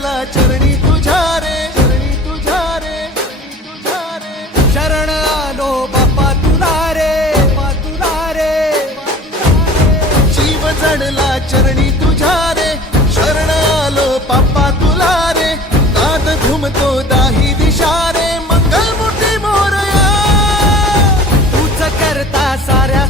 केला चरणी तुझ्या रे चरणी तुझ्या रे तुझ्या रे. शरण आलो बापा तुला रे बापा तुला रे जीव जडला चरणी तुझ्या रे शरण आलो बापा तुला रे. दात घुमतो दाही दिशा रे मंगल मोठी मोरया. तूच करता साऱ्या